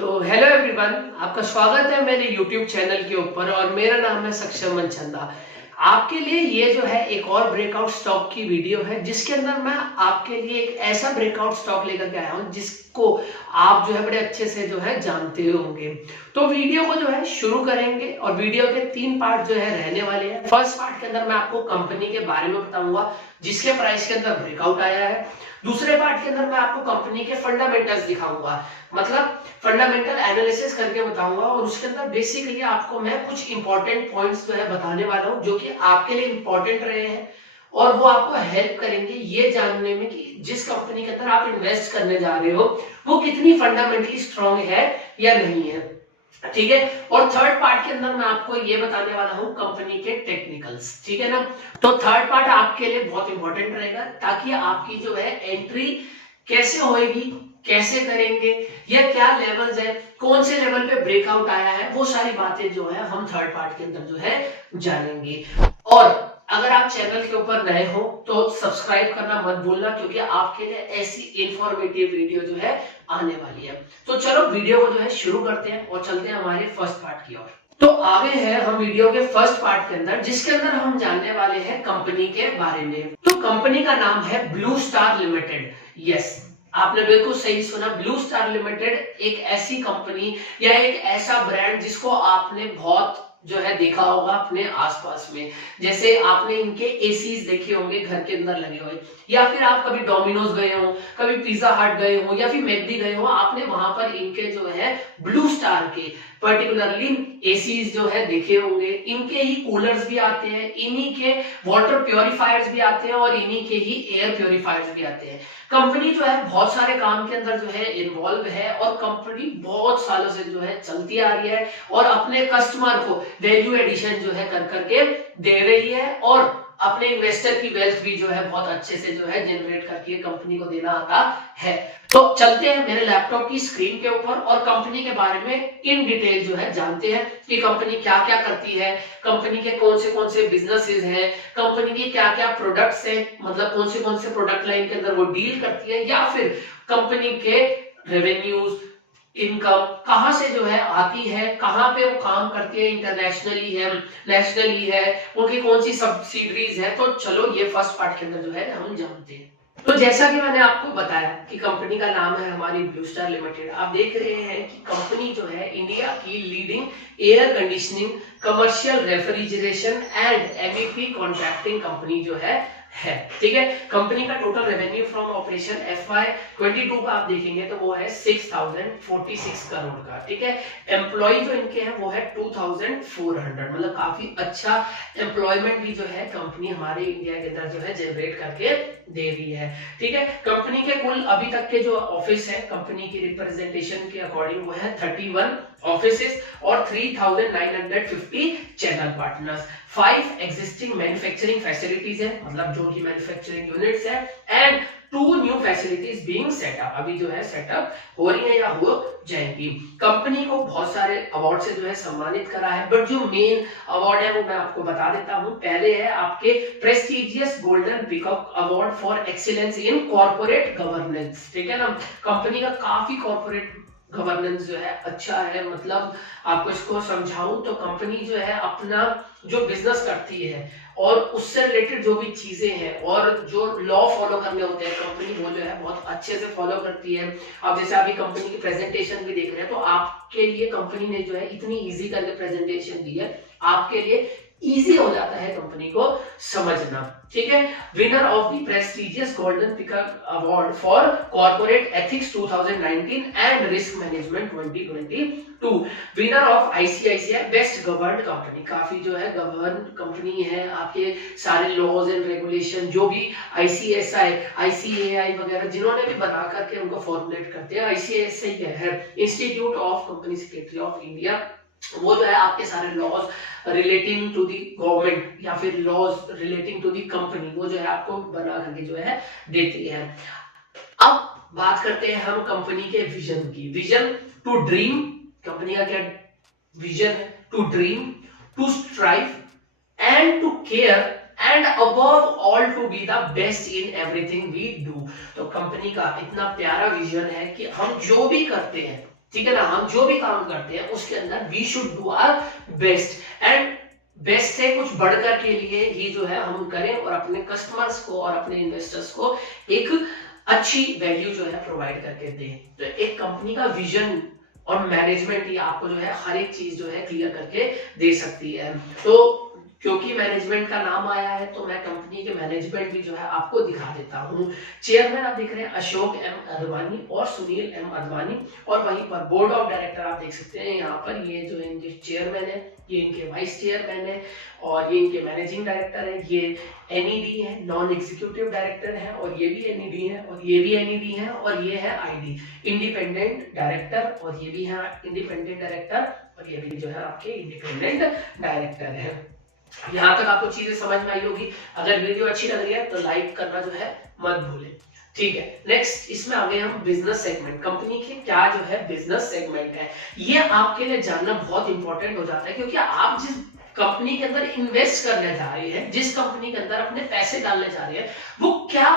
तो hello everyone, आपका स्वागत है मेरे यूट्यूब चैनल के ऊपर और मेरा नाम है सक्षम मनचंदा। आपके लिए ये जो है एक और ब्रेकआउट स्टॉक की वीडियो है जिसके अंदर मैं आपके लिए एक ऐसा ब्रेकआउट स्टॉक लेकर के आया हूं जिसको आप जो है बड़े अच्छे से जो है जानते होंगे। तो वीडियो को जो है शुरू करेंगे और वीडियो के 3 पार्ट जो है रहने वाले हैं। फर्स्ट पार्ट के अंदर मैं आपको कंपनी के बारे में बताऊंगा जिसके प्राइस के अंदर ब्रेकआउट आया है। दूसरे पार्ट के अंदर मैं आपको कंपनी के फंडामेंटल्स दिखाऊंगा, मतलब फंडामेंटल एनालिसिस करके बताऊंगा और उसके अंदर बेसिकली आपको मैं कुछ इंपॉर्टेंट पॉइंट्स जो है बताने वाला हूं जो कि आपके लिए इंपॉर्टेंट रहे हैं और वो आपको हेल्प करेंगे ये जानने में कि जिस कंपनी के अंदर आप इन्वेस्ट करने जा रहे हो वो कितनी फंडामेंटली स्ट्रांग है या नहीं है। ठीक है। और थर्ड पार्ट के अंदर मैं आपको ये बताने वाला हूं कंपनी के टेक्निकल्स। ठीक है ना। तो थर्ड पार्ट आपके लिए बहुत इंपॉर्टेंट रहेगा ताकि आपकी जो है एंट्री कैसे होएगी, कैसे करेंगे या क्या लेवल्स है, कौन से लेवल पे ब्रेकआउट आया है, वो सारी बातें जो है हम थर्ड पार्ट के अंदर जो है जानेंगे। और अगर आप चैनल के ऊपर नए हो तो सब्सक्राइब करना मत भूलना क्योंकि आपके लिए ऐसी इंफॉर्मेटिव वीडियो जो है आने वाली है। तो चलो वीडियो को जो है शुरू करते हैं और चलते हैं हमारे फर्स्ट पार्ट की ओर। तो आगे हैं हम वीडियो के फर्स्ट पार्ट के अंदर जिसके अंदर हम जानने वाले हैं कंपनी के बारे में। तो कंपनी का नाम है ब्लू स्टार लिमिटेड। यस, आपने बिल्कुल सही सुना। ब्लू स्टार लिमिटेड एक ऐसी कंपनी या एक ऐसा ब्रांड जिसको आपने बहुत जो है देखा होगा अपने आसपास में। जैसे आपने इनके एसीज देखे होंगे घर के अंदर लगे हुए, या फिर आप कभी डोमिनोज गए हो, कभी पिज्जा हट गए हो या फिर मैकडी गए हो, आपने वहां पर इनके जो है ब्लू स्टार के पर्टिकुलरली एसीज जो है देखे होंगे। इनके ही कूलर्स भी आते हैं, इन्हीं के वाटर प्योरीफायर्स भी आते हैं और इन्हीं के ही एयर प्योरीफायर्स भी आते हैं। कंपनी जो है बहुत सारे काम के अंदर जो है इन्वॉल्व है और कंपनी बहुत सालों से जो है चलती आ रही है और अपने कस्टमर को वैल्यू एडिशन जो है कर करके दे रही है और अपने इन्वेस्टर की वेल्थ भी जो है बहुत अच्छे से जो है जनरेट करके कंपनी को देना आता है। तो चलते हैं मेरे लैपटॉप की स्क्रीन के ऊपर और कंपनी के बारे में इन डिटेल जो है जानते हैं कि कंपनी क्या क्या करती है, कंपनी के कौन से बिजनेसेस हैं, कंपनी के क्या क्या प्रोडक्ट्स हैं, मतलब कौन से प्रोडक्ट लाइन के अंदर वो डील करती है, या फिर कंपनी के रेवेन्यूज, इनकम कहां से जो है आती है, कहां पे वो काम करती है, इंटरनेशनली है, नेशनली है, उनकी कौन सी सब्सिडरीज है। तो चलो ये फर्स्ट पार्ट के अंदर जो है हम जानते हैं। तो जैसा कि मैंने आपको बताया कि कंपनी का नाम है हमारी ब्लू स्टार लिमिटेड। आप देख रहे हैं कि कंपनी जो है इंडिया की leading air conditioning, commercial refrigeration and MEP contracting company जो है। ठीक है। कंपनी का total revenue from operation FY22 का आप देखेंगे तो वो है 6046 करोड़ का। ठीक है। एम्प्लॉय जो इनके हैं वो है 2400, मतलब काफी अच्छा एम्प्लॉयमेंट भी जो है कंपनी हमारे इंडिया के अंदर जो है जनरेट करके दे रही है। ठीक है। कंपनी के कुल अभी तक के जो ऑफिस है कंपनी की रिप्रेजेंटेशन के अकॉर्डिंग वो है 31 ऑफिसेस और 3950 channel partners. 5 existing manufacturing facilities है, मतलब जो की मैन्युफैक्चरिंग यूनिट्स है, and 2 new facilities being setup, अभी जो है सेटअप हो रही है या हो जाएंगी। कंपनी को बहुत सारे अवार्ड से जो है सम्मानित करा है, बट जो मेन अवार्ड है वो मैं आपको बता देता हूं। पहले है आपके prestigious golden peacock award for excellence in corporate governance. ठीक है ना। कंपनी का काफी कॉर्पोरेट गवर्नेंस जो है अच्छा है, मतलब आपको इसको समझाऊं तो कंपनी जो है अपना जो बिजनेस करती है और उससे रिलेटेड जो भी चीजें हैं और जो लॉ फॉलो करने होते हैं कंपनी वो जो है बहुत अच्छे से फॉलो करती है। अब जैसे अभी कंपनी की प्रेजेंटेशन भी देख रहे हैं तो आपके लिए कंपनी ने जो है इतनी इजी करके प्रेजेंटेशन दी है, आपके लिए इजी हो जाता है कंपनी को समझना। ठीक है। Winner of the prestigious golden peacock award for corporate ethics 2019 and risk management 2022। Winner of ICICI best governed company, काफी जो है गवर्न कंपनी है, आपके सारे लॉज एंड रेगुलेशन जो भी ICSI ICAI वगैरह जिन्होंने भी बना करके उनको फॉर्मुलेट करते हैं। ICSI है institute of company secretary of India, वो जो है आपके सारे laws relating to the government या फिर laws relating to the company वो जो है आपको बना करके जो है देती है। अब बात करते हैं हम कंपनी के विजन की। विजन टू ड्रीम, कंपनी का क्या विजन है? To dream, to strive and to care and above all to be the best in everything we do। तो कंपनी का इतना प्यारा विजन है कि हम जो भी करते हैं ठीक है ना, हम जो भी काम करते हैं उसके अंदर we should do our best, and best से कुछ बढ़कर के लिए ही जो है हम करें और अपने कस्टमर्स को और अपने इन्वेस्टर्स को एक अच्छी वैल्यू जो है प्रोवाइड करके दें। तो एक कंपनी का विजन और मैनेजमेंट ही आपको जो है हर एक चीज जो है क्लियर करके दे सकती है। तो क्योंकि मैनेजमेंट का नाम आया है तो मैं कंपनी के मैनेजमेंट भी जो है आपको दिखा देता हूँ। चेयरमैन आप देख रहे हैं अशोक एम अडवाणी और सुनील एम अडवाणी, और वहीं पर बोर्ड ऑफ डायरेक्टर आप देख सकते हैं यहाँ पर, ये जो इनके चेयरमैन है, ये इनके वाइस चेयरमैन है, और ये इनके मैनेजिंग डायरेक्टर है, ये एनईडी है, नॉन एग्जीक्यूटिव डायरेक्टर है, और ये भी एनईडी है, और ये भी एनईडी है, और ये है आईडी इंडिपेंडेंट डायरेक्टर, और ये भी है इंडिपेंडेंट डायरेक्टर, और ये भी जो है आपके इंडिपेंडेंट डायरेक्टर है। यहाँ तक आपको चीजें समझ में आई होगी। अगर वीडियो अच्छी लग रही है तो लाइक करना जो है मत भूलें, ठीक है। नेक्स्ट इसमें आ गए हम बिजनेस सेगमेंट। कंपनी के क्या जो है बिजनेस सेगमेंट है, ये आपके लिए जानना बहुत इंपॉर्टेंट हो जाता है, क्योंकि आप जिस कंपनी के अंदर इन्वेस्ट करने जा रहे हैं, जिस कंपनी के अंदर अपने पैसे डालने जा रहे हैं, वो क्या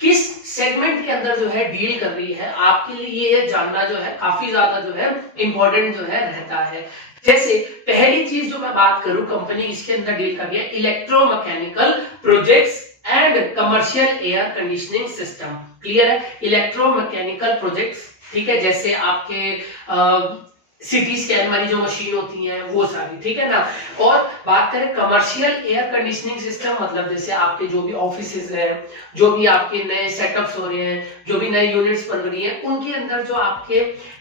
किस सेगमेंट के अंदर जो है डील कर रही है, आपके लिए ये जानना जो है काफी ज्यादा जो है इंपॉर्टेंट जो है रहता है। जैसे पहली चीज जो मैं बात करूं, कंपनी इसके अंदर डील कर रही है electromechanical projects and commercial air conditioning system. Clear है, इलेक्ट्रोमैकेनिकल प्रोजेक्ट्स, ठीक है, जैसे आपके सिटी स्कैन वाली जो मशीन होती हैं वो सारी, ठीक है ना। और बात करें कमर्शियल एयर कंडीशनिंग सिस्टम, मतलब जैसे आपके जो भी ऑफिसेज हैं, जो भी आपके नए सेटअप्स हो रहे हैं, जो भी नई यूनिट्स बन रही हैं, उनके अंदर जो आपके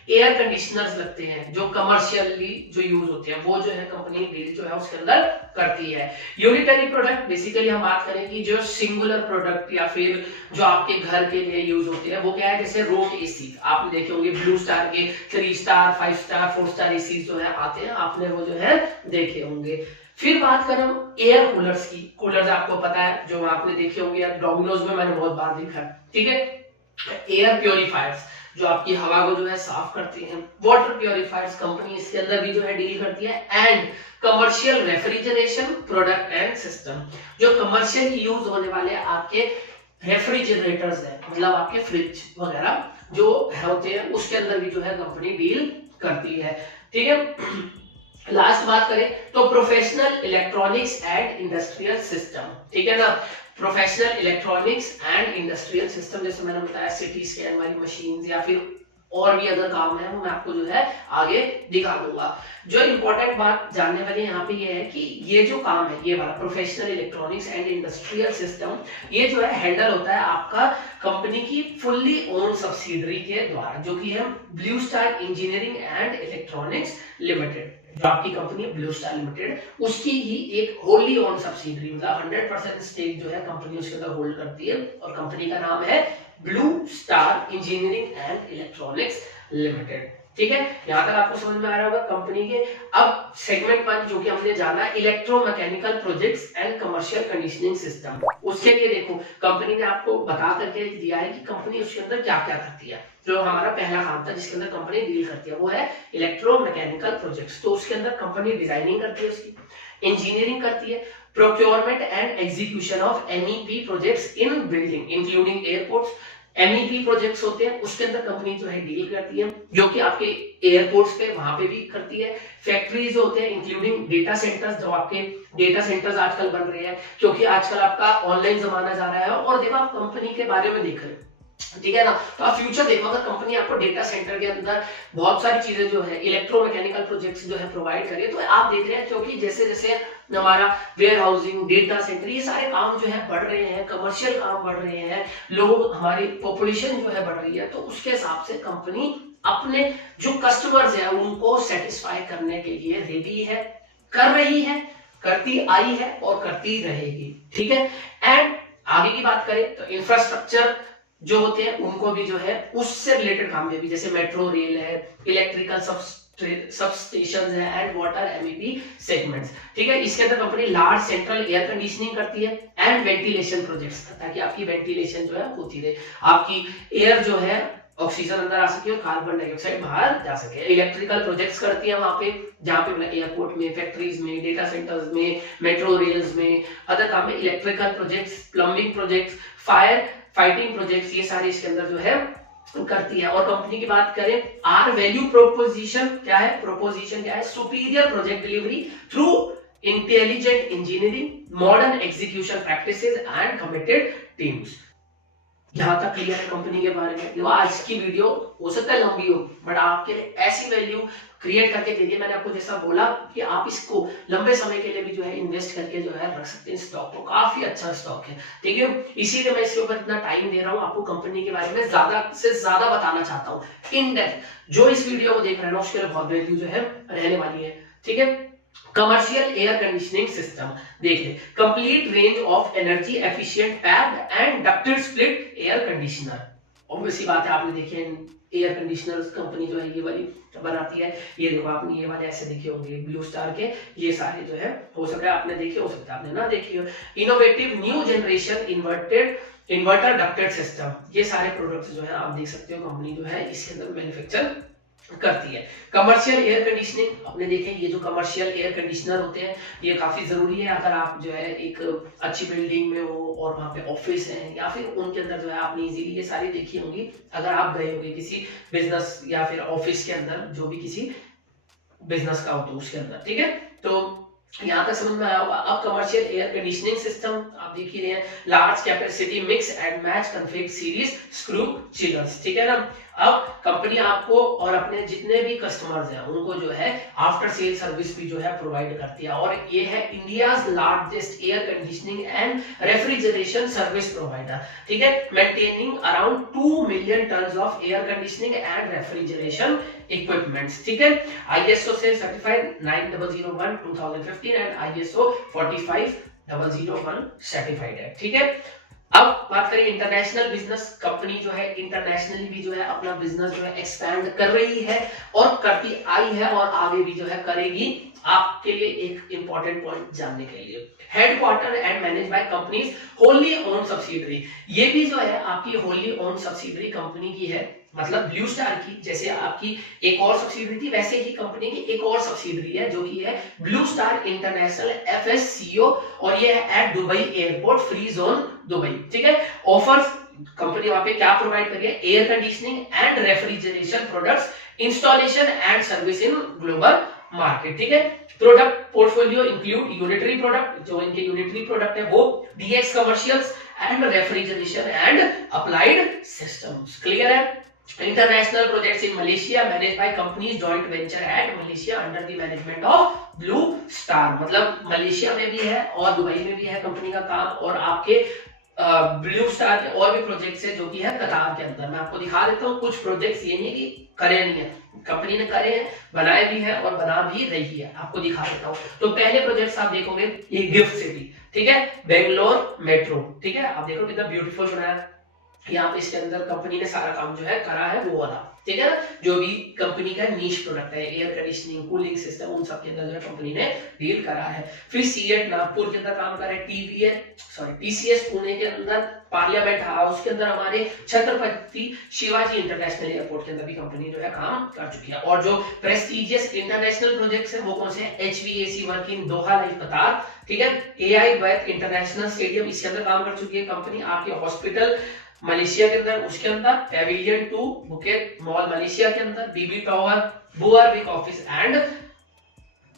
एयर कंडीशनर्स लगते हैं, जो कमर्शियली जो यूज होते हैं, वो जो है कंपनी डील जो है उसके अंदर करती है। यूनिटरी प्रोडक्ट, बेसिकली हम बात करें कि जो सिंगुलर प्रोडक्ट या फिर जो आपके घर के लिए यूज होते हैं, वो क्या है, जैसे रूम एसी आपने देखे होंगे, ब्लू स्टार के 3 स्टार 5 स्टार 4 स्टार एसी जो है आते हैं, आपने वो जो है देखे होंगे। फिर बात करें एयर कूलर्स की, कूलर्स आपको पता है जो आपने देखे होंगे, डोमिनोज में मैंने बहुत बार देखा है, ठीक है। एयर प्योरीफायर्स जो आपकी हवा को जो है साफ करती हैं, वाटर प्योरीफायर्स कंपनी इसके अंदर भी जो है डील करती है, and commercial refrigeration product and system, जो कमर्शियल यूज होने वाले आपके रेफ्रिजरेटर्स है, मतलब आपके फ्रिज वगैरह जो होते हैं, उसके अंदर भी जो है कंपनी डील करती है, ठीक है। लास्ट बात करें तो professional electronics and industrial system, ठीक है ना। Professional electronics and industrial system, जैसे मैंने बताया सिटी स्कैन वाली मशीन या फिर और भी अदर काम है, वो मैं आपको जो है आगे दिखा दूंगा। जो इंपॉर्टेंट बात जानने वाली यहाँ पे ये है कि ये जो काम है, ये वाला professional electronics and industrial system, ये जो है हैंडल होता है आपका कंपनी की फुल्ली ओन सब्सिडरी के द्वारा, जो कि है blue star engineering and electronics limited. जो आपकी कंपनी है ब्लू स्टार लिमिटेड, उसकी ही एक होली ओन सब्सिडरी, मतलब 100% स्टेक जो है कंपनी उसके अंदर होल्ड करती है, और कंपनी का नाम है blue star engineering and electronics limited, ठीक है। यहां तक आपको समझ में आ रहा होगा कंपनी के। अब सेगमेंट 1 जो कि हमने जाना electromechanical projects and commercial conditioning system, उसके लिए देखो कंपनी ने आपको बता करके दिया है कि कंपनी उसके अंदर क्या क्या करती है। जो हमारा पहला काम था जिसके अंदर कंपनी डील करती है वो है इलेक्ट्रोमैकेनिकल प्रोजेक्ट्स। तो उसके अंदर कंपनी डिजाइनिंग करती है, उसकी इंजीनियरिंग करती है, procurement and execution of MEP projects in building including airports. MEP projects होते हैं उसके अंदर कंपनी जो है डील करती है, जो कि आपके एयरपोर्ट्स पे वहां पे भी करती है। फैक्ट्रीज होते हैं इंक्लूडिंग डेटा सेंटर्स, जो आपके डेटा सेंटर्स आजकल बन रहे हैं, क्योंकि आजकल आपका ऑनलाइन जमाना जा रहा है। और देखो आप कंपनी के बारे में देख रहे हैं, ठीक है ना, तो आप फ्यूचर देखो अगर कंपनी आपको डेटा सेंटर के अंदर बहुत सारी चीजें जो है इलेक्ट्रोमैकेनिकल प्रोजेक्ट्स जो है प्रोवाइड करिए, तो आप देख रहे हैं क्योंकि जैसे जैसे हमारा वेयर हाउसिंग, डेटा सेंटर, ये सारे काम जो है बढ़ रहे हैं, कमर्शियल काम बढ़ रहे हैं, लोग, हमारी पॉपुलेशन जो है बढ़ रही है, तो उसके हिसाब से कंपनी अपने जो कस्टमर्स है उनको सेटिस्फाई करने के लिए रेडी है, कर रही है, करती आई है और करती रहेगी, ठीक है। एंड आगे की बात करें तो इंफ्रास्ट्रक्चर जो होते हैं उनको भी जो है उससे रिलेटेड काम में भी, जैसे मेट्रो रेल है, इलेक्ट्रिकल सबस्टेशन है एंड वाटर एमईपी सेगमेंट्स, ठीक है। इसके अंदर company large central air conditioning करती है एंड वेंटिलेशन प्रोजेक्ट्स, ताकि आपकी वेंटिलेशन जो है होती रहे, आपकी एयर जो है ऑक्सीजन अंदर आ सके और कार्बन डाइऑक्साइड बाहर जा सके। इलेक्ट्रिकल प्रोजेक्ट्स करती है वहां पे, जहां पे एयरपोर्ट में, फैक्ट्रीज में, डेटा सेंटर्स में, मेट्रो रेल्स में, अदर काम में electrical projects, plumbing projects, fire fighting projects, ये सारे इसके अंदर जो है करती है। और कंपनी की बात करें, आर वैल्यू प्रोपोजिशन क्या है, प्रोपोजिशन क्या है, superior project delivery through intelligent engineering, modern execution practices and committed teams. यहां तक क्लियर है कंपनी के बारे में। देखो आज की वीडियो हो सकता है लंबी हो, बट आपके लिए ऐसी वैल्यू क्रिएट करके दे दी मैंने आपको, जैसा बोला कि आप इसको लंबे समय के लिए भी जो है इन्वेस्ट करके जो है रख सकते हैं स्टॉक को, काफी अच्छा स्टॉक है, ठीक है। इसीलिए मैं इसके ऊपर इतना टाइम दे रहा हूँ, आपको कंपनी के बारे में ज्यादा से ज्यादा बताना चाहता हूँ इन डेप्थ। जो इस वीडियो को देख रहे हैं उसके लिए बहुत वैल्यू जो है रहने वाली है, ठीक है। कमर्शियल एयर कंडीशनिंग सिस्टम देख ले, complete range of energy efficient packed and ducted split air conditioner. Obviously बात है, आपने देखी है एयर कंडीशनर कंपनी जो है ये वाली बनाती है। ये देखो आपने ये वाले ऐसे देखे होंगे ब्लू स्टार के, ये सारे जो है हो सकता है आपने देखे, हो सकता है आपने ना देखी हो। Innovative new generation inverter ducted system, ये सारे प्रोडक्ट्स जो है आप देख सकते हो कंपनी जो है इसके अंदर मैन्युफैक्चर करती है। कमर्शियल एयर कंडीशनिंग आपने देखे, ये जो कमर्शियल एयर कंडीशनर होते हैं ये काफी जरूरी है अगर आप जो है एक अच्छी बिल्डिंग में हो और वहां पे ऑफिस है या फिर उनके अंदर जो है आपने इजीली ये सारी देखी होंगी अगर आप गए होंगे किसी बिजनेस या फिर ऑफिस के अंदर, जो भी किसी बिजनेस का हो तो उसके अंदर, ठीक है। तो यहाँ तक समझ में आया होगा। अब कमर्शियल एयर कंडीशनिंग सिस्टम आप देख ही रहे हैं, large capacity mix and match config series screw chillers, ठीक है ना। अब कंपनी आपको और अपने जितने भी कस्टमर्स हैं उनको जो है आफ्टर सेल सर्विस भी जो है प्रोवाइड करती है, और ये है India's largest air conditioning and refrigeration service provider, ठीक है, maintaining around 2 million tons of air conditioning and refrigeration equipments, ठीक है। ISO से सर्टिफाइड 9001 2015 एंड ISO 45001 सर्टिफाइड है, ठीक है। अब बात करें इंटरनेशनल बिजनेस, कंपनी जो है इंटरनेशनली भी जो है अपना बिजनेस जो है एक्सपैंड कर रही है और करती आई है और आगे भी जो है करेगी। आपके लिए एक इंपॉर्टेंट पॉइंट जानने के लिए, headquarter and manage by companies Holi own subsidiary, ये भी जो है आपकी होली ओन सब्सिडरी कंपनी की है, मतलब ब्लू स्टार की जैसे आपकी एक और सब्सिडरी थी वैसे ही कंपनी की एक और सब्सिडरी है जो कि है ब्लू स्टार इंटरनेशनल FSCO, और ये है at Dubai airport free zone Dubai, ठीक है। ऑफर्स कंपनी वहां पे क्या प्रोवाइड कर रही है, air conditioning and refrigeration products, installation and service in global market, ठीक है। Product portfolio include unitary product, जो इनके यूनिटरी प्रोडक्ट है वो DX commercials and refrigeration and applied systems, clear है। International projects in Malaysia managed by companies joint venture at Malaysia under the management of Blue Star, मतलब Malaysia में भी है और दुबई में भी है कंपनी का काम, और आपके ब्लू स्टार के और भी प्रोजेक्ट्स है जो कि है कतार के अंदर। मैं आपको दिखा देता हूँ कुछ प्रोजेक्ट्स, ये नहीं कि करे नहीं है, कंपनी ने करे हैं, बनाए भी है और बना भी रही है, आपको दिखा देता हूँ। तो पहले प्रोजेक्ट्स आप देखोगे ये गिफ्ट सिटी, ठीक है, बेंगलोर मेट्रो, ठीक है। आप देखो कितना ब्यूटीफुल बनाया, यहाँ पे इसके अंदर कंपनी ने सारा काम जो है करा है वो वाला, ठीक है ना, जो भी कंपनी का नीश प्रोडक्ट है एयर कंडीशनिंग कूलिंग सिस्टम उन सब के अंदर जो है कंपनी ने डील करा है। फिर सीएट नागपुर के अंदर काम कर रहे हैं, TCS पुणे के अंदर, पार्लियामेंट हाउस के अंदर, हमारे छत्रपति शिवाजी इंटरनेशनल एयरपोर्ट के अंदर भी कंपनी जो है काम कर चुकी है। और जो प्रेस्टिजियस इंटरनेशनल प्रोजेक्ट्स है वो कौन से हैं, HVAC work in Doha life कतार, ठीक है, AI बैथ इंटरनेशनल स्टेडियम इसके अंदर काम कर चुकी है कंपनी। आपके हॉस्पिटल मलेशिया के अंदर, उसके अंदर पेविलियन 2 बुकेट मॉल मलेशिया के अंदर, BB टावर, बुआरविक ऑफिस एंड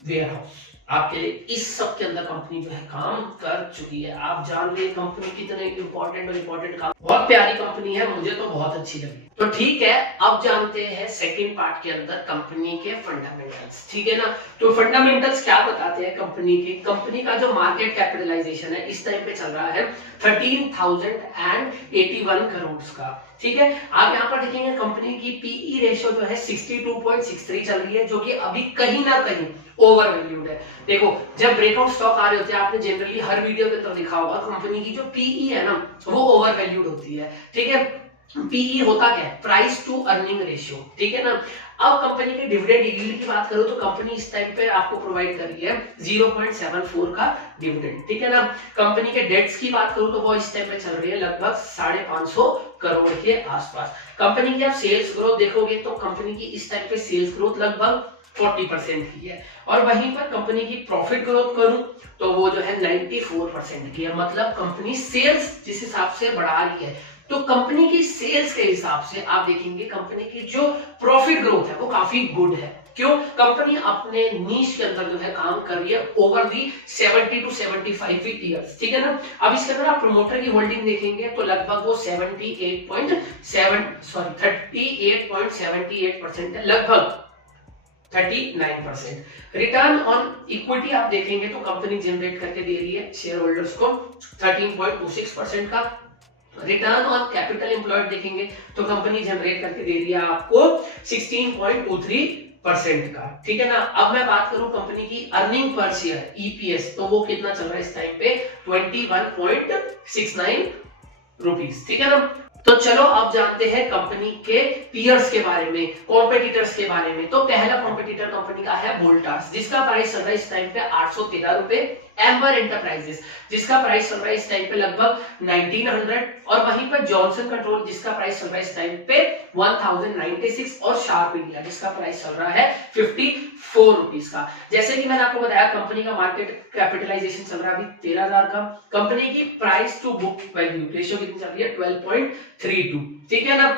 वेयरहाउस, आपके इस सब के अंदर कंपनी जो है काम कर चुकी है। आप जान रहे कंपनी कितने इंपॉर्टेंट काम, बहुत प्यारी कंपनी है, मुझे तो बहुत अच्छी लगी। तो ठीक है, अब जानते हैं सेकंड पार्ट के अंदर कंपनी के फंडामेंटल्स, ठीक है ना। तो फंडामेंटल्स क्या बताते हैं कंपनी के, कंपनी का जो मार्केट कैपिटलाइजेशन है इस टाइम पे चल रहा है 13,081 करोड़ का, ठीक है। आप यहाँ पर देखेंगे कंपनी की PE रेशियो जो है 62.63 चल रही है, जो कि अभी कहीं ना कहीं ओवर वैल्यूड है। देखो जब ब्रेकआउट स्टॉक आ रहे होते हैं, आपने जनरली हर वीडियो के अंदर दिखा होगा कंपनी की जो PE है ना वो ओवर वैल्यूड होती है, ठीक है। PE होता क्या है, प्राइस टू अर्निंग रेशियो, ठीक है ना। अब कंपनी के डिविडेंड यील्ड की बात करो तो कंपनी इस टाइम पे आपको प्रोवाइड कर रही है 0.74 का डिविडेंड, ठीक है ना। कंपनी के डेट्स की बात करूं तो वो इस टाइम पे चल रही है लगभग 550 करोड़ के आसपास। कंपनी की आप सेल्स ग्रोथ देखोगे तो कंपनी की इस टाइम पे सेल्स ग्रोथ लगभग 40% की है, और वहीं पर कंपनी की प्रॉफिट ग्रोथ करूं तो वो जो है 94% की है। मतलब कंपनी सेल्स जिस हिसाब से बढ़ा रही है तो कंपनी की सेल्स के हिसाब से आप देखेंगे कंपनी की जो प्रॉफिट ग्रोथ है वो काफी गुड है। क्यों? कंपनी अपने नीश के अंदर जो है काम कर रही है ओवर दी 70 टू 75 ईयर्स, ठीक है ना। अब इसके अंदर आप प्रमोटर की होल्डिंग देखेंगे तो लगभग वो 38.78% है, लगभग 39%। रिटर्न ऑन इक्विटी आप देखेंगे तो कंपनी जनरेट करके दे रही है शेयर होल्डर्स को 13.26% का। रिटर्न ऑन कैपिटल एम्प्लॉयड देखेंगे तो कंपनी जनरेट करके दे रही है आपको 16.23% का, ठीक है ना। अब मैं बात करूं कंपनी की अर्निंग पर शेयर ईपीएस, तो वो कितना चल रहा है इस टाइम पे 21.69 रुपीस, ठीक है ना। तो चलो अब जानते हैं कंपनी के पीयर्स के बारे में, कॉम्पिटिटर्स के बारे में। तो पहला कॉम्पिटिटर कंपनी का है वोल्टास, जिसका प्राइस चल रहा है इस टाइम पे 813 रुपए। एम्बर एंटरप्राइजेस, जिसका प्राइस चल रहा है इस टाइम पे लगभग 1900, और वहीं पर जॉनसन कंट्रोल, जिसका प्राइस चल रहा है इस टाइम पे 1096, और शार्प इंडिया, जिसका प्राइस चल रहा है 54 रुपीस का। जैसे कि मैंने आपको बताया कंपनी का मार्केट कैपिटलाइजेशन चल रहा है अभी 13,000 का। कंपनी की price to book value ratio कितनी चल रही है 12.32, ठीक है ना।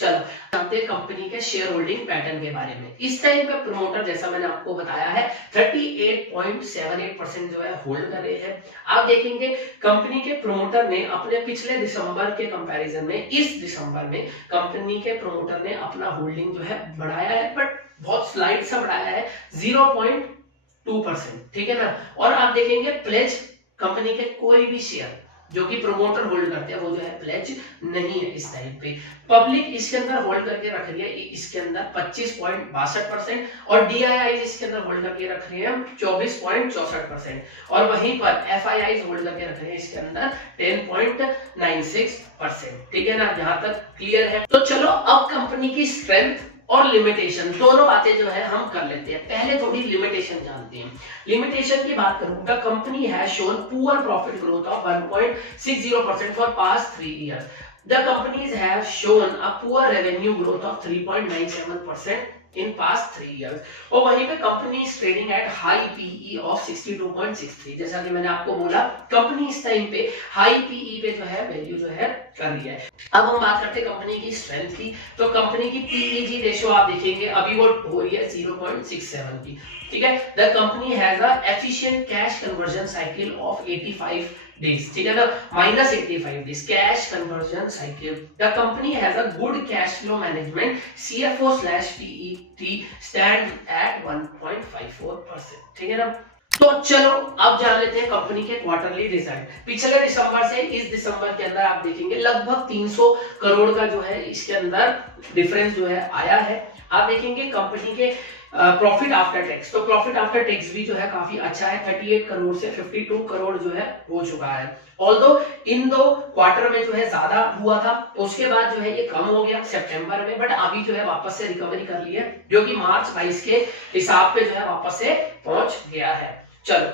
चलो जानते हैं कंपनी के शेयर होल्डिंग पैटर्न के बारे में। इस टाइम पे प्रमोटर जैसा मैंने आपको बताया है 38.78% जो है होल्ड कर रहे हैं। आप देखेंगे कंपनी के प्रमोटर ने अपने पिछले दिसंबर के कंपैरिजन में इस दिसंबर में कंपनी के प्रमोटर ने अपना होल्डिंग जो है बढ़ाया है, बट बहुत स्लाइड सा बढ़ाया है 0.2%, ठीक है ना। और आप देखेंगे प्लेज कंपनी के कोई भी शेयर जो कि प्रमोटर होल्ड करते हैं वो जो है प्लेज नहीं है इस टाइम पे। पब्लिक इसके अंदर होल्ड करके रख रही है इसके अंदर 25.62%, और डीआईआई इसके अंदर होल्ड करके रख रही है 24.64%, और वहीं पर एफआईआई होल्ड करके रख रहे हैं इसके अंदर 10.96%, ठीक है ना। जहां तक क्लियर है। तो चलो अब कंपनी की स्ट्रेंथ और लिमिटेशन दोनों बातें जो है हम कर लेते हैं। पहले थोड़ी लिमिटेशन जानते हैं। लिमिटेशन की बात करूं, the company has shown poor profit growth of 1.60% for past 3 years. The companies have shown a poor revenue growth of 3.97% in past 3 years, और वहीं पे company is trading at high PE of 62.63। जैसा कि मैंने आपको बोला कंपनी इस time पे हाई पीई पे जो है वैल्यू जो है कर रही है। अब हम बात करते हैं कंपनी की स्ट्रेंथ की। तो कंपनी की पीईजी रेशियो आप देखेंगे अभी वो हो रही है 0.67 की, ठीक है। The company has a efficient cash conversion cycle of 85 days, ठीक है ना, -85 days cash conversion cycle. The company has a good cash flow management, CFO/PET stand at 1.54%, ठीक है ना। तो चलो अब जान लेते हैं कंपनी के क्वार्टरली रिजल्ट। पिछले दिसंबर से इस दिसंबर के अंदर आप देखेंगे लगभग 300 करोड़ का जो है इसके अंदर डिफरेंस जो है आया है। आप देखेंगे कंपनी के प्रॉफिट आफ्टर टैक्स, तो प्रॉफिट आफ्टर टैक्स भी जो है काफी अच्छा है, 38 करोड़ से 52 करोड़ जो है हो चुका है। ऑल्दो इन 2 क्वार्टर में जो है ज्यादा हुआ था, उसके बाद जो है ये कम हो गया सितंबर में, बट अभी जो है वापस से रिकवरी कर ली है, जो कि मार्च 22 के हिसाब पे जो है वापस से पहुंच गया है। चलो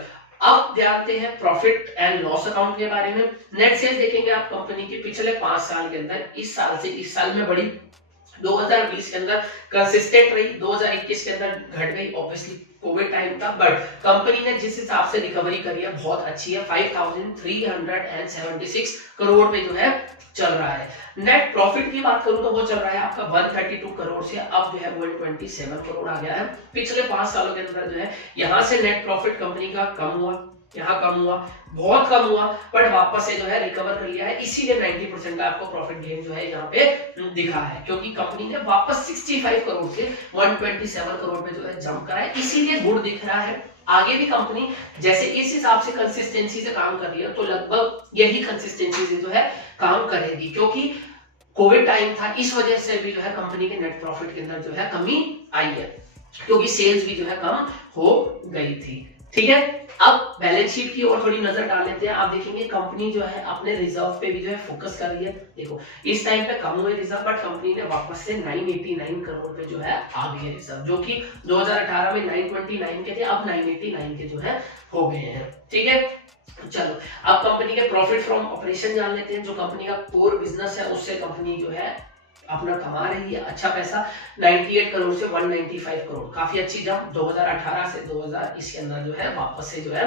अब जानते हैं प्रॉफिट एंड लॉस अकाउंट के बारे में। नेट सेल्स देखेंगे आप कंपनी के पिछले 5 साल के अंदर, इस साल से इस साल में बढ़ी, 2020 के अंदर कंसिस्टेंट रही, 2021 के अंदर घट गई, ऑब्वियसली कोविड टाइम था, बट कंपनी ने जिस हिसाब से रिकवरी करी है बहुत अच्छी है। 5376 करोड़ पे जो है चल रहा है। नेट प्रॉफिट की बात करूं तो वो चल रहा है आपका 132 करोड़ से अब जो है 127 करोड़ आ गया है। पिछले 5 सालों के अंदर जो है यहाँ से नेट प्रॉफिट कंपनी का कम हुआ, यहाँ कम हुआ, बहुत कम हुआ, बट वापस से जो है रिकवर कर लिया है, इसीलिए 90% का आपको प्रॉफिट गेन जो है यहाँ पे दिखा है, क्योंकि कंपनी ने वापस 65 करोड़ से 127 करोड़ पे जो है जंप करा है, इसीलिए गुड दिख रहा है। आगे भी कंपनी जैसे इस हिसाब से कंसिस्टेंसी से काम कर रही है तो लगभग यही कंसिस्टेंसी से जो है काम करेगी, क्योंकि कोविड टाइम था, इस वजह से भी जो है कंपनी के नेट प्रॉफिट के अंदर जो है कमी आई है, क्योंकि सेल्स भी जो है कम हो गई थी, ठीक है। अब बैलेंस शीट की ओर थोड़ी नजर डाल लेते हैं। आप देखेंगे कंपनी जो है अपने रिजर्व पे भी जो है फोकस कर रही है। देखो इस टाइम पे कम हुए रिजर्व, बट कंपनी ने वापस से 989 करोड़ पे जो है आ गई है रिजर्व, जो कि 2018 में 929 के थे, अब 989 के जो है हो गए हैं, ठीक है। चलो अब कंपनी के प्रॉफिट फ्रॉम ऑपरेशन जान लेते हैं। जो कंपनी का कोर बिजनेस है उससे कंपनी जो है अपना कमा रही है अच्छा पैसा, 98 करोड़ से 195 करोड़, काफी अच्छी जंप 2018 से 2000 इसके अंदर जो है वापस से जो है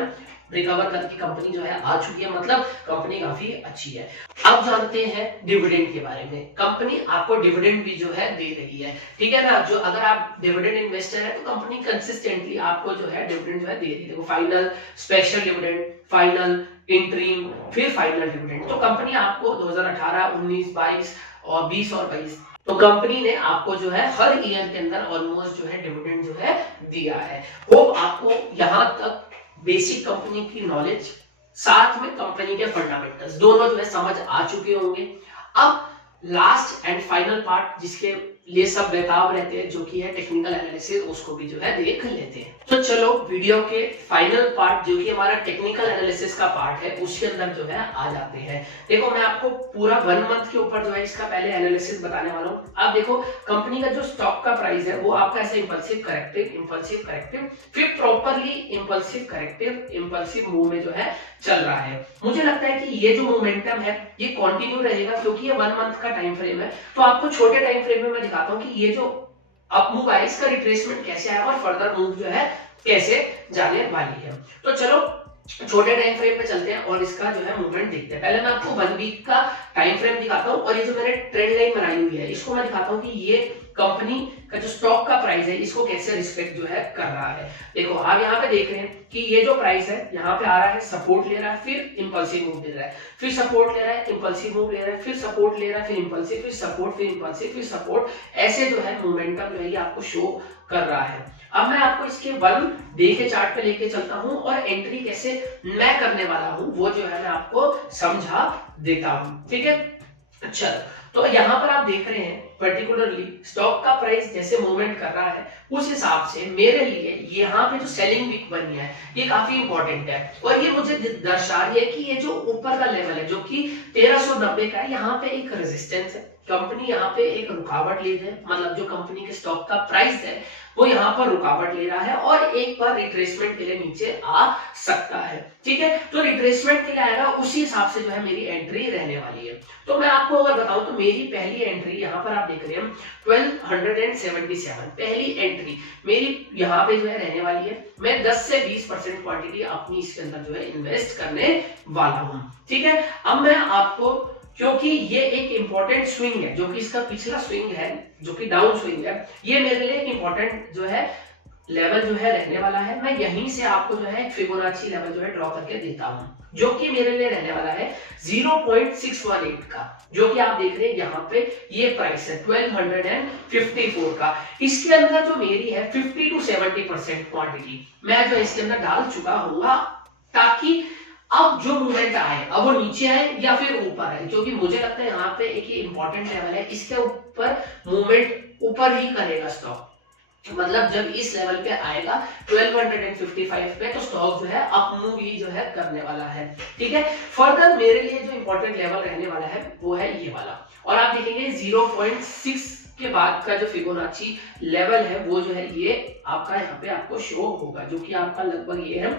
रिकवर करके कंपनी जो है आ चुकी है, मतलब कंपनी काफी अच्छी है। अब जानते हैं डिविडेंड के बारे में। कंपनी आपको डिविडेंड भी जो है दे रही है, ठीक है ना। जो अगर आप डिविडेंड इन्वेस्टर है तो कंपनी कंसिस्टेंटली आपको जो है डिविडेंड जो है दे रही है। देखो, final, special dividend, final, interim, फिर फाइनल डिविडेंड। तो कंपनी आपको 2018, 19, 22 और 20 और 22 तो कंपनी ने आपको जो है हर ईयर के अंदर ऑलमोस्ट जो है डिविडेंड जो है दिया है। होप आपको यहां तक बेसिक कंपनी की नॉलेज साथ में कंपनी के फंडामेंटल्स दोनों जो है समझ आ चुके होंगे। अब लास्ट एंड फाइनल पार्ट जिसके लिए सब बेताब रहते हैं, जो कि है टेक्निकल एनालिसिस, उसको भी जो है देख लेते हैं। तो चलो वीडियो के फाइनल पार्ट जो कि हमारा टेक्निकल एनालिसिस का पार्ट है उसके अंदर जो है आ जाते हैं। देखो, मैं आपको पूरा 1 मंथ के ऊपर जो है इसका पहले एनालिसिस बताने वाला हूँ। अब देखो, कंपनी का जो स्टॉक का प्राइस है वो आपका ऐसे इंपल्सिव करेक्टिव, फिर प्रॉपरली इंपल्सिव मूव में जो है चल रहा है। मुझे लगता है कि ये जो मोमेंटम है ये कंटिन्यू रहेगा, क्योंकि ये 1 मंथ का टाइम फ्रेम है। तो आपको छोटे टाइम फ्रेम में मैं दिखाता हूं कि ये जो अप मूव आया इसका रिट्रेसमेंट कैसे आया और फर्दर मूव जो है कैसे जाने वाली है। तो चलो छोटे टाइम फ्रेम पे चलते हैं और इसका जो है मूवमेंट देखते हैं। पहले मैं आपको 1 वीक का टाइम फ्रेम दिखाता हूं और ये जो मैंने ट्रेंड लाइन बनाई हुई है इसको मैं दिखाता हूं कि ये कंपनी का जो स्टॉक का प्राइस है इसको कैसे रिस्पेक्ट जो है कर रहा है। देखो, आप यहाँ पे देख रहे हैं कि ये जो प्राइस है यहाँ पे आ रहा है, सपोर्ट ले रहा है, फिर इंपल्सिव मूव ले रहा है, फिर सपोर्ट ले रहा है, इंपल्सिव मूव ले रहा है, फिर सपोर्ट ले रहा है, फिर इंपल्सिव, फिर सपोर्ट, फिर इंपल्सिव, फिर सपोर्ट। ऐसे जो है मोमेंटम जो है ये आपको शो कर रहा है। अब मैं आपको इसके 1 डे के चार्ट पे लेके चलता हूं और एंट्री कैसे मैं करने वाला हूं वो जो है मैं आपको समझा देता हूं, ठीक है। अच्छा, तो यहाँ पर आप देख रहे हैं पर्टिकुलरली स्टॉक का प्राइस जैसे मूवमेंट कर रहा है उस हिसाब से मेरे लिए यहाँ पे जो सेलिंग वीक बनी है ये काफी इंपॉर्टेंट है और ये मुझे दर्शा रही है कि ये जो ऊपर का लेवल है जो कि 1390 का है, यहाँ पे एक रेजिस्टेंस है। कंपनी यहाँ पे एक रुकावट ले रही है, मतलब जो कंपनी के स्टॉक का प्राइस है वो यहाँ पर रुकावट ले रहा है और एक बार रिट्रेसमेंट के लिए नीचे आ सकता है, ठीक है। तो रिट्रेसमेंट के लिए आएगा, उसी हिसाब से जो है मेरी एंट्री रहने वाली है। तो मैं आपको अगर बताऊं तो मेरी पहली एंट्री यहाँ पर आप देख रहे हैं 1277 पहली एंट्री मेरी यहाँ पे जो है रहने वाली है। मैं 10 से 20% क्वांटिटी अपनी इसके अंदर जो है इन्वेस्ट करने वाला हूँ, ठीक है। अब मैं आपको, क्योंकि ये एक इंपॉर्टेंट स्विंग है जो कि इसका पिछला स्विंग है जो कि डाउन स्विंग है, ये मेरे लिए एक इंपॉर्टेंट जो है लेवल जो है रहने वाला है। मैं यहीं से आपको जो है एक फिबोनाची लेवल जो है ड्रॉ करके देता हूं जो कि मेरे लिए रहने वाला है 0.618 का, जो कि आप देख रहे हैं यहाँ पे ये प्राइस है 1254 का। इसके अंदर जो मेरी है 50 to 70% क्वांटिटी मैं जो इसके अंदर डाल चुका हूँ, ताकि अब जो मूवमेंट आए अब वो नीचे आए या फिर ऊपर आए, क्योंकि मुझे लगता है यहाँ पे एक इंपॉर्टेंट लेवल है, इसके ऊपर मूवमेंट ऊपर ही करेगा स्टॉक। मतलब जब इस लेवल पे आएगा 1255 पे तो स्टॉक जो है अप मूव ही जो है करने वाला है, ठीक है। फर्दर मेरे लिए जो इंपॉर्टेंट लेवल रहने वाला है वो है ये वाला, और आप देखेंगे 0.6 के बाद का जो फिबोनाची लेवल है वो जो है ये आपका यहाँ पे आपको शो होगा, जो कि आपका लगभग ये है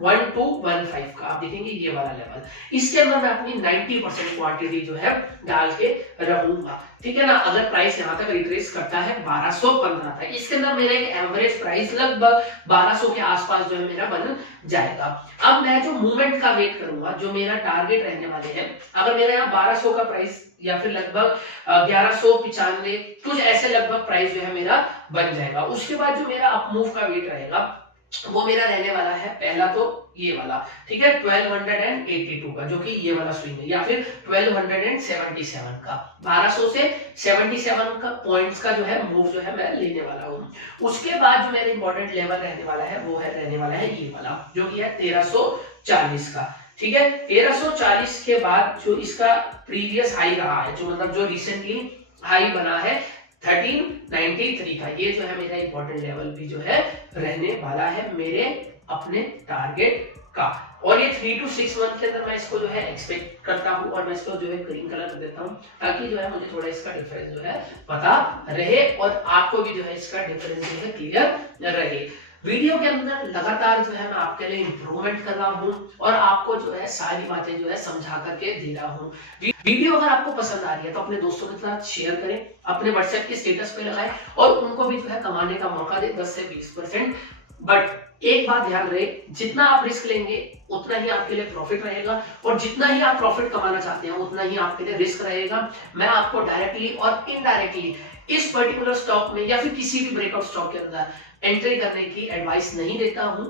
1215 का। आप देखेंगे ये वाला लेवल, इसके अंदर मैं अपनी 90% क्वांटिटी जो है डाल के रहूंगा, ठीक है ना। अगर प्राइस यहाँ तक रिट्रेस करता है 1215 था, इसके अंदर मेरा एक एवरेज प्राइस लगभग 1200 के आसपास जो है मेरा बन जाएगा। अब मैं जो मूवमेंट का वेट करूंगा, जो मेरा टारगेट रहने वाले हैं, अगर मेरा यहाँ 1200 का प्राइस या फिर लगभग 1195 कुछ ऐसे लगभग प्राइस जो है मेरा बन जाएगा। उसके बाद जो मेरा अप मूव का वेट रहेगा वो मेरा रहने वाला है पहला तो ये वाला, ठीक है, 1282 का, जो कि ये वाला स्विंग है, या फिर 1277 का। 1200 से 77 का पॉइंट्स का जो है मूव जो है मैं लेने वाला हूँ। उसके बाद जो मेरा इंपॉर्टेंट लेवल रहने वाला है वो है रहने वाला है ये वाला, जो कि है 1340 का, ठीक है। 1340 के बाद जो इसका प्रीवियस हाई रहा है, जो मतलब जो रिसेंटली हाई बना है 1393 का, ये जो है मेरा इंपॉर्टेंट लेवल भी जो है रहने वाला है मेरे अपने टारगेट का। और ये 3 to 6 मंथ के अंदर मैं इसको जो है एक्सपेक्ट करता हूँ, और मैं इसको जो है ग्रीन कलर कर देता हूँ ताकि जो है मुझे थोड़ा इसका डिफरेंस जो है पता रहे और आपको भी जो है इसका डिफरेंस जो है क्लियर रहे। वीडियो के अंदर लगातार जो है मैं आपके लिए इंप्रूवमेंट कर रहा हूँ और आपको जो है सारी बातें जो है समझा करके दे रहा हूँ। वीडियो अगर आपको पसंद आ रही है तो अपने दोस्तों के साथ शेयर करें, अपने व्हाट्सएप के स्टेटस पे लगाएं और उनको भी जो है कमाने का मौका दे 10 से 20%। बट एक बात ध्यान रहे, जितना आप रिस्क लेंगे उतना ही आपके लिए प्रॉफिट रहेगा, और जितना ही आप प्रॉफिट कमाना चाहते हैं उतना ही आपके लिए रिस्क रहेगा। मैं आपको डायरेक्टली और इनडायरेक्टली इस पर्टिकुलर स्टॉक में या फिर किसी भी ब्रेकआउट स्टॉक के अंदर एंट्री करने की एडवाइस नहीं देता हूं।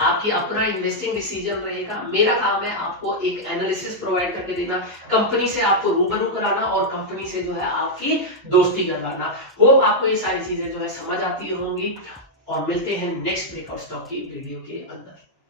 आपकी अपना इन्वेस्टिंग डिसीजन रहेगा। मेरा काम है आपको एक एनालिसिस प्रोवाइड करके देना, कंपनी से आपको रूबरू कराना और कंपनी से जो है आपकी दोस्ती करवाना। होप आपको ये सारी चीजें जो है समझ आती होंगी, और मिलते हैं नेक्स्ट ब्रेकआउट स्टॉक की वीडियो के अंदर।